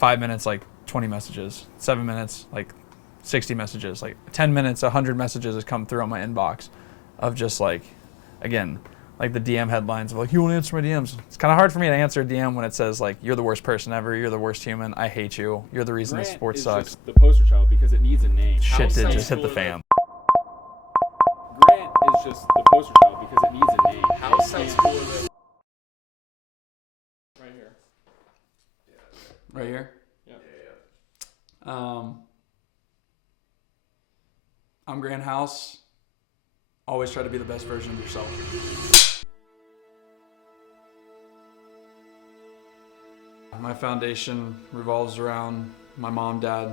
5 minutes, like 20 messages. 7 minutes, like 60 messages. Like 10 minutes, 100 messages has come through on my inbox of just like, again, like the DM headlines of like, you won't answer my DMs. It's kind of hard for me to answer a DM when it says like, you're the worst person ever, you're the worst human, I hate you, you're the reason this sport sucks. Just the poster child because it needs a name. Shit did just hit the fan. Grant is just the poster child because it needs a name. House sounds cooler than... Right here. Right here? Yeah. I'm Grant House. Always try to be the best version of yourself. My foundation revolves around my mom, dad,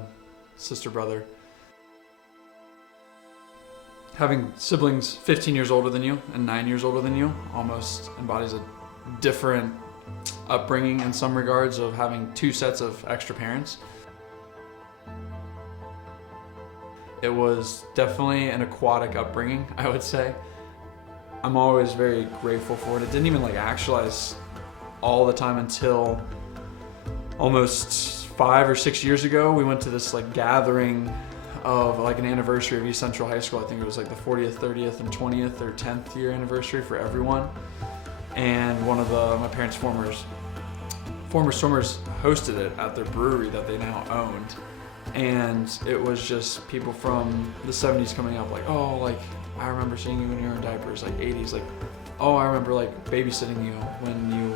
sister, brother. Having siblings 15 years older than you and 9 years older than you almost embodies a different upbringing in some regards of having two sets of extra parents. It was definitely an aquatic upbringing, I would say. I'm always very grateful for it. It didn't even like actualize all the time until almost 5 or 6 years ago. We went to this like gathering of like an anniversary of East Central High School. I think it was like the 40th, 30th, and 20th or 10th year anniversary for everyone. And one of my parents' former swimmers hosted it at their brewery that they now owned. And it was just people from the 70s coming up like, oh, like, I remember seeing you when you were in diapers, like 80s, like, oh, I remember like babysitting you when your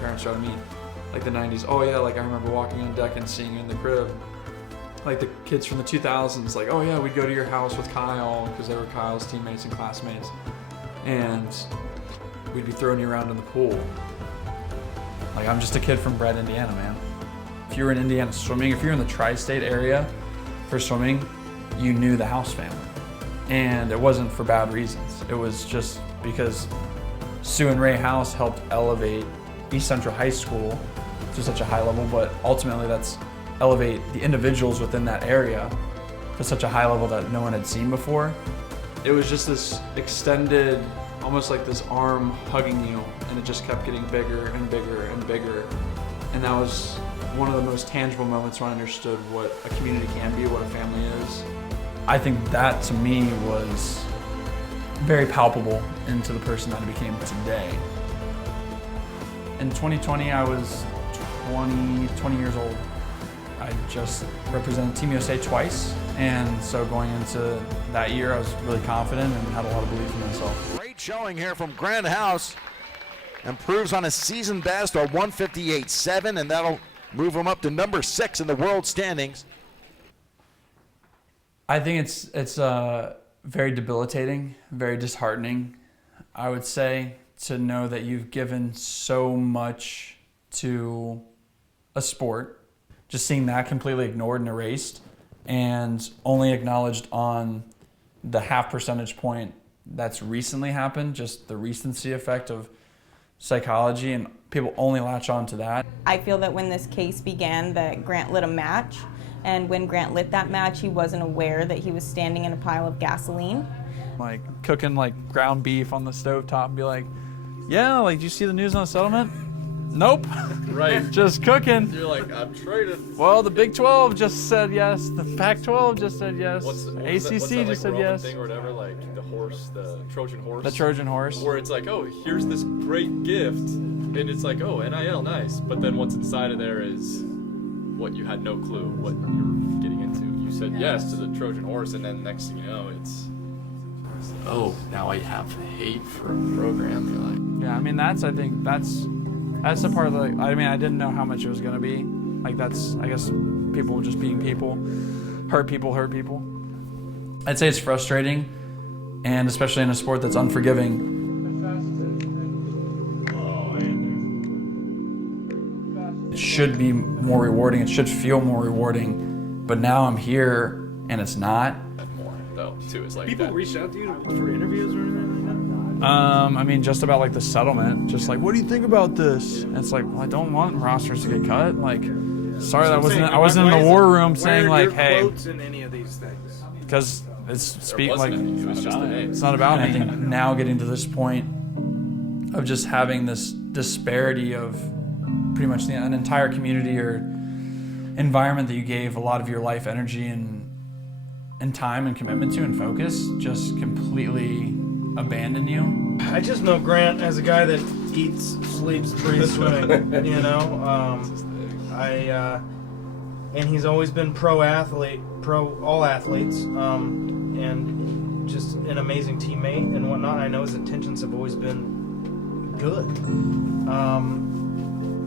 parents were out of meet. Like the 90s, oh yeah, like I remember walking on deck and seeing you in the crib. Like the kids from the 2000s, like, oh yeah, we'd go to your house with Kyle because they were Kyle's teammates and classmates. And we'd be throwing you around in the pool. Like, I'm just a kid from Brett, Indiana, man. If you were in Indiana swimming, if you're in the tri-state area for swimming, you knew the House family. And it wasn't for bad reasons. It was just because Sue and Ray House helped elevate East Central High School to such a high level, but ultimately that's elevate the individuals within that area to such a high level that no one had seen before. It was just this extended, almost like this arm hugging you, and it just kept getting bigger and bigger and bigger. And that was one of the most tangible moments when I understood what a community can be, what a family is. I think that to me was very palpable into the person that I became today. In 2020, I was 20 years old. I just represented Team USA twice, and so going into that year, I was really confident and had a lot of belief in myself. Great showing here from Grant House. Improves on a season best or 158.7, and that'll move him up to number 6 in the world standings. I think it's very debilitating, very disheartening, I would say, to know that you've given so much to a sport, just seeing that completely ignored and erased and only acknowledged on the half percentage point that's recently happened, just the recency effect of psychology, and people only latch on to that. I feel that when this case began that Grant lit a match, and when Grant lit that match, he wasn't aware that he was standing in a pile of gasoline. Like cooking like ground beef on the stovetop and be like, yeah, like, did you see the news on the settlement? Nope. Right. Just cooking. You're like, I'm traded. Well, the Big 12 just said yes. The Pac-12 just said yes. ACC just said yes. Thing or whatever, like the horse, the Trojan horse. The Trojan horse. Where it's like, oh, here's this great gift, and it's like, oh, NIL, nice. But then what's inside of there is what you had no clue what you're getting into. You said yes to the Trojan horse, and then next thing you know, it's oh, now I have hate for a program. You're like, yeah, I mean, I think that's the part of the, I mean, I didn't know how much it was going to be. Like, that's, I guess, people just being people. Hurt people. I'd say it's frustrating, and especially in a sport that's unforgiving. It should be more rewarding. It should feel more rewarding. But now I'm here, and it's not. more though too. It's like People that. reach out to you for interviews or anything like that? I mean, just about like the settlement. Just like, what do you think about this? And it's like, well, I don't want rosters to get cut. Like, sorry, that wasn't. I wasn't in the war room saying like, hey, quotes in any of these things? because it's speak There like wasn't any. It was just the name. it's not about anything. Now getting to this point of just having this disparity of pretty much an entire community or environment that you gave a lot of your life, energy, and time and commitment to and focus just completely abandon you. I just know Grant as a guy that eats, sleeps, breathes swimming. You know, and he's always been pro all athletes, and just an amazing teammate and whatnot. I know his intentions have always been good.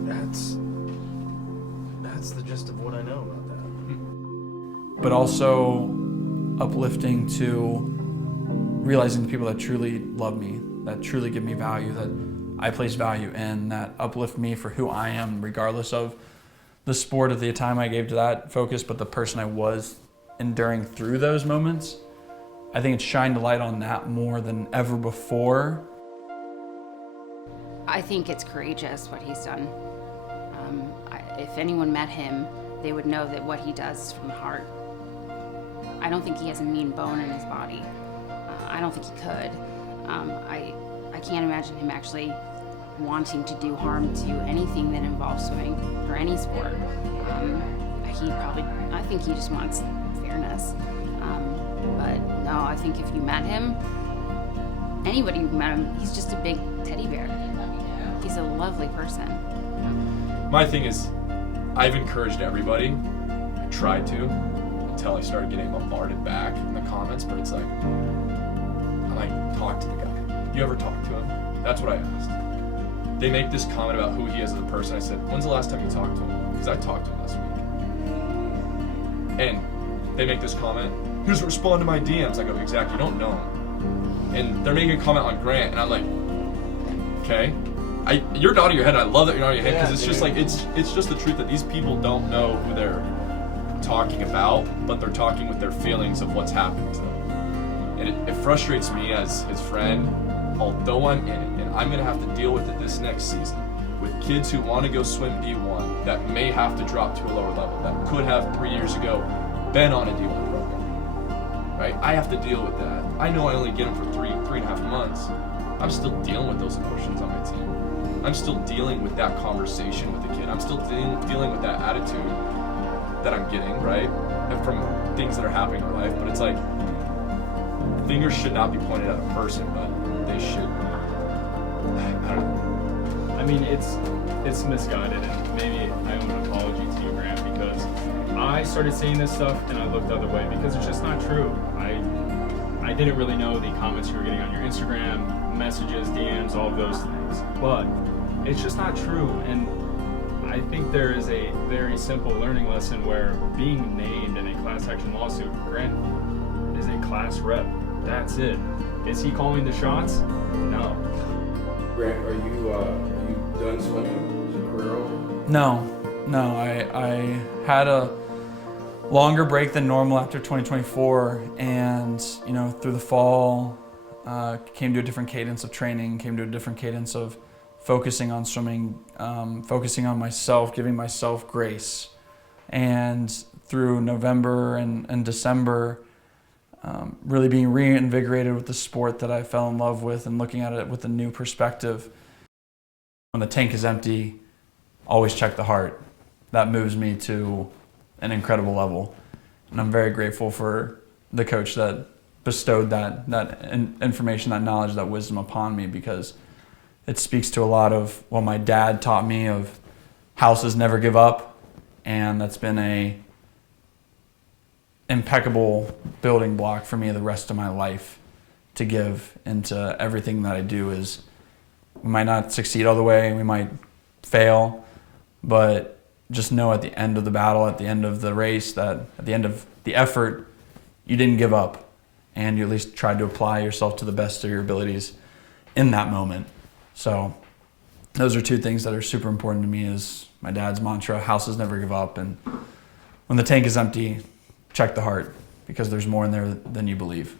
That's the gist of what I know about that. But also uplifting to realizing the people that truly love me, that truly give me value, that I place value in, that uplift me for who I am, regardless of the sport at the time I gave to that focus, but the person I was enduring through those moments. I think it's shined a light on that more than ever before. I think it's courageous what he's done. If anyone met him, they would know that what he does is from the heart. I don't think he has a mean bone in his body. I don't think he could. I can't imagine him actually wanting to do harm to anything that involves swimming or any sport. I think he just wants fairness. But no, I think if you met him, anybody who met him, he's just a big teddy bear. He's a lovely person. My thing is, I've encouraged everybody. I tried to until I started getting bombarded back in the comments. But it's like, I'm like, talk to the guy. You ever talk to him? That's what I asked. They make this comment about who he is as a person. I said, when's the last time you talked to him? Because I talked to him last week. And they make this comment, he doesn't respond to my DMs. I go, exactly, you don't know him. And they're making a comment on Grant, and I'm like, okay. You're nodding your head, and I love that you're nodding your head, because it's just like, it's just the truth that these people don't know who they're talking about, but they're talking with their feelings of what's happening to them. And it frustrates me as his friend, although I'm in it, and I'm going to have to deal with it this next season, with kids who want to go swim D1 that may have to drop to a lower level, that could have 3 years ago been on a D1 program, right? I have to deal with that. I know I only get them for three and a half months. I'm still dealing with those emotions on my team. I'm still dealing with that conversation with the kid. I'm still dealing with that attitude that I'm getting, right? And from things that are happening in my life. But it's like, fingers should not be pointed at a person, but they should. I don't know. I mean, it's misguided, and maybe I owe an apology to you, Grant, because I started saying this stuff and I looked the other way because it's just not true. I didn't really know the comments you were getting on your Instagram, messages, DMs, all of those things, but it's just not true. And I think there is a very simple learning lesson where being named in a class action lawsuit, Grant is a class rep. That's it. Is he calling the shots? No. Grant, are you done swimming as a career over? No, I had a longer break than normal after 2024, and through the fall came to a different cadence of training, came to a different cadence of focusing on swimming, focusing on myself, giving myself grace. And through November and December, really being reinvigorated with the sport that I fell in love with and looking at it with a new perspective. When the tank is empty, always check the heart. That moves me to an incredible level. And I'm very grateful for the coach that bestowed that information, that knowledge, that wisdom upon me, because it speaks to a lot of what my dad taught me of houses never give up, and that's been a impeccable building block for me the rest of my life to give into everything that I do. Is we might not succeed all the way, we might fail, but just know at the end of the battle, at the end of the race, that at the end of the effort, you didn't give up, and you at least tried to apply yourself to the best of your abilities in that moment. So those are two things that are super important to me, is my dad's mantra, houses never give up, and when the tank is empty, check the heart, because there's more in there than you believe.